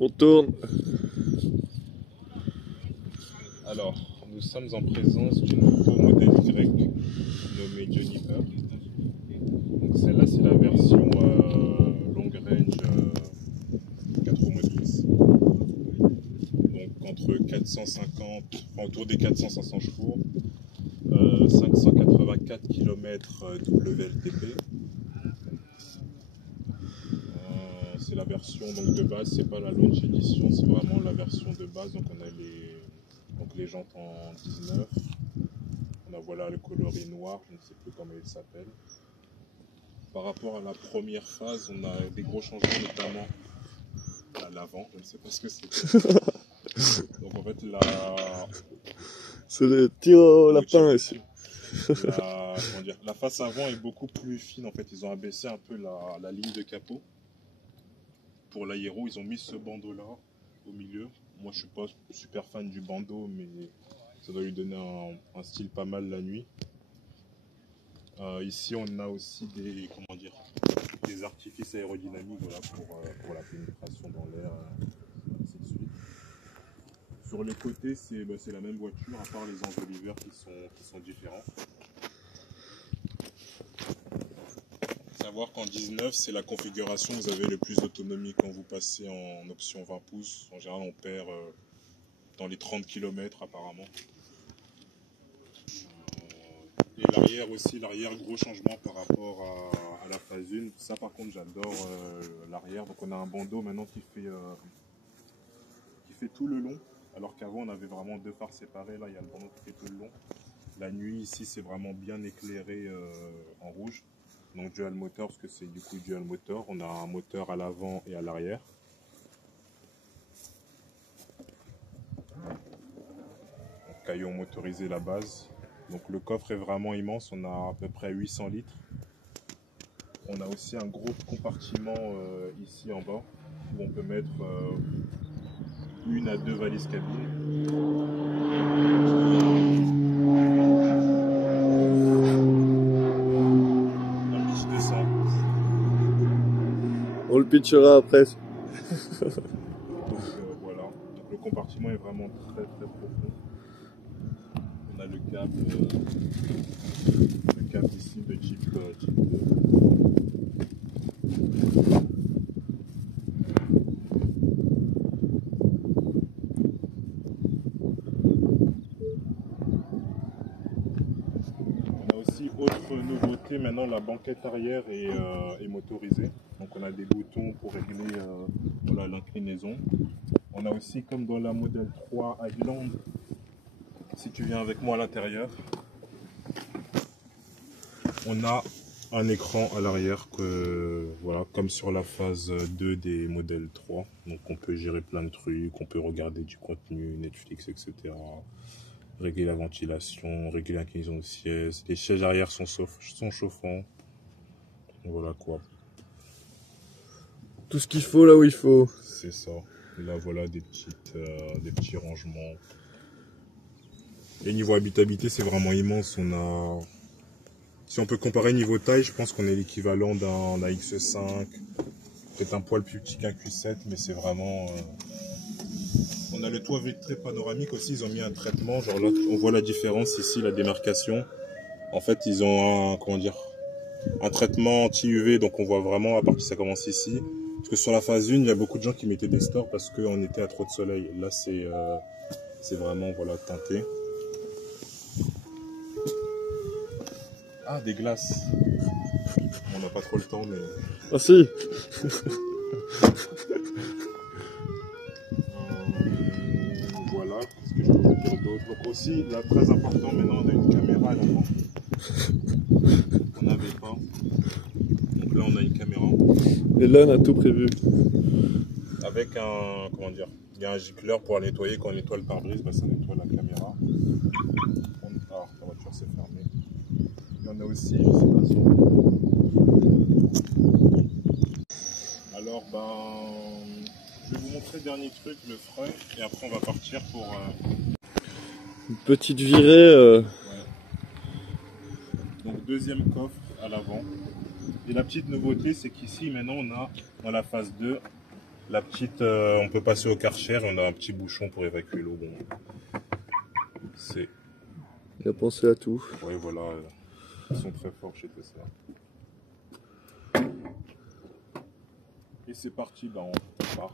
On tourne. Alors, nous sommes en présence du nouveau modèle Y nommé Juniper. Donc celle-là, c'est la version long range 4 roues motrices. Donc entre 450, autour des 400-500 chevaux, 584 km WLTP. C'est la version donc, de base, c'est pas la launch edition, c'est vraiment la version de base. Donc on a les jantes en 19. On a voilà le coloris noir, je ne sais plus comment il s'appelle. Par rapport à la première phase, on a des gros changements, notamment à l'avant, je ne sais pas ce que c'est. Donc en fait c'est le tir au lapin ici. La face avant est beaucoup plus fine. En fait, ils ont abaissé un peu la ligne de capot. Pour l'aéro, ils ont mis ce bandeau-là au milieu. Moi, je suis pas super fan du bandeau, mais ça doit lui donner un style pas mal la nuit. Ici, on a aussi des artifices aérodynamiques voilà, pour la pénétration dans l'air, ainsi de suite. Sur les côtés, c'est la même voiture, à part les enjoliveurs qui sont différents. Savoir qu'en 19, c'est la configuration où vous avez le plus d'autonomie quand vous passez en option 20 pouces. En général, on perd dans les 30 km apparemment. Et l'arrière aussi, l'arrière, gros changement par rapport à la phase 1. Ça par contre, j'adore l'arrière. Donc on a un bandeau maintenant qui fait tout le long. Alors qu'avant, on avait vraiment deux phares séparés. Là, il y a le bandeau qui fait tout le long. La nuit, ici, c'est vraiment bien éclairé en rouge. Donc dual moteur, parce que c'est du coup dual moteur. On a un moteur à l'avant et à l'arrière. Caillon motorisé la base. Donc le coffre est vraiment immense. On a à peu près 800 litres. On a aussi un gros compartiment ici en bas où on peut mettre une à deux valises cabine. Un petit dessin. On le pitchera après. Donc voilà. Donc, le compartiment est vraiment très très profond. On a le câble ici de Jeep 2. On a aussi autre nouveauté, maintenant la banquette arrière est motorisée. Donc on a des boutons pour régler voilà, l'inclinaison. On a aussi comme dans la modèle 3 Highland, si tu viens avec moi à l'intérieur, on a un écran à l'arrière voilà, comme sur la phase 2 des modèles 3. Donc on peut gérer plein de trucs, on peut regarder du contenu, Netflix, etc. Régler la ventilation, régler l'inclinaison au siège. Les sièges arrière sont chauffants. Voilà quoi. Tout ce qu'il faut là où il faut. C'est ça. Là voilà des petits rangements. Et niveau habitabilité, c'est vraiment immense. Si on peut comparer niveau taille, je pense qu'on est l'équivalent d'un AX5. Peut-être un poil plus petit qu'un Q7, mais c'est vraiment... On a le toit vitré panoramique aussi, ils ont mis un traitement. Genre là, on voit la différence ici, la démarcation. En fait, ils ont un traitement anti-UV, donc on voit vraiment à partir ça commence ici. Parce que sur la phase 1, il y a beaucoup de gens qui mettaient des stores parce qu'on était à trop de soleil. Là, c'est vraiment voilà, teinté. Ah, des glaces. On n'a pas trop le temps, mais... Ah si. Voilà, ce que je peux vous dire d'autre. Donc aussi, là, très important, maintenant on a une caméra à l'avant. On n'avait pas. Donc là, on a une caméra. Et là, on a tout prévu. Avec il y a un gicleur pour nettoyer. Quand on nettoie le pare-brise, ça nettoie la caméra. Ah, la voiture s'est fermée. Il y en a aussi, je sais pas si Alors, je vais vous montrer le dernier truc, le frein, et après on va partir pour... Une petite virée. Ouais. Donc deuxième coffre à l'avant. Et la petite nouveauté, c'est qu'ici, maintenant, on a dans la phase 2, La petite, on peut passer au Karcher, on a un petit bouchon pour évacuer l'eau. Bon, c'est... Il a pensé à tout. Ouais, voilà, ils sont très forts chez Tesla. Et c'est parti, on part.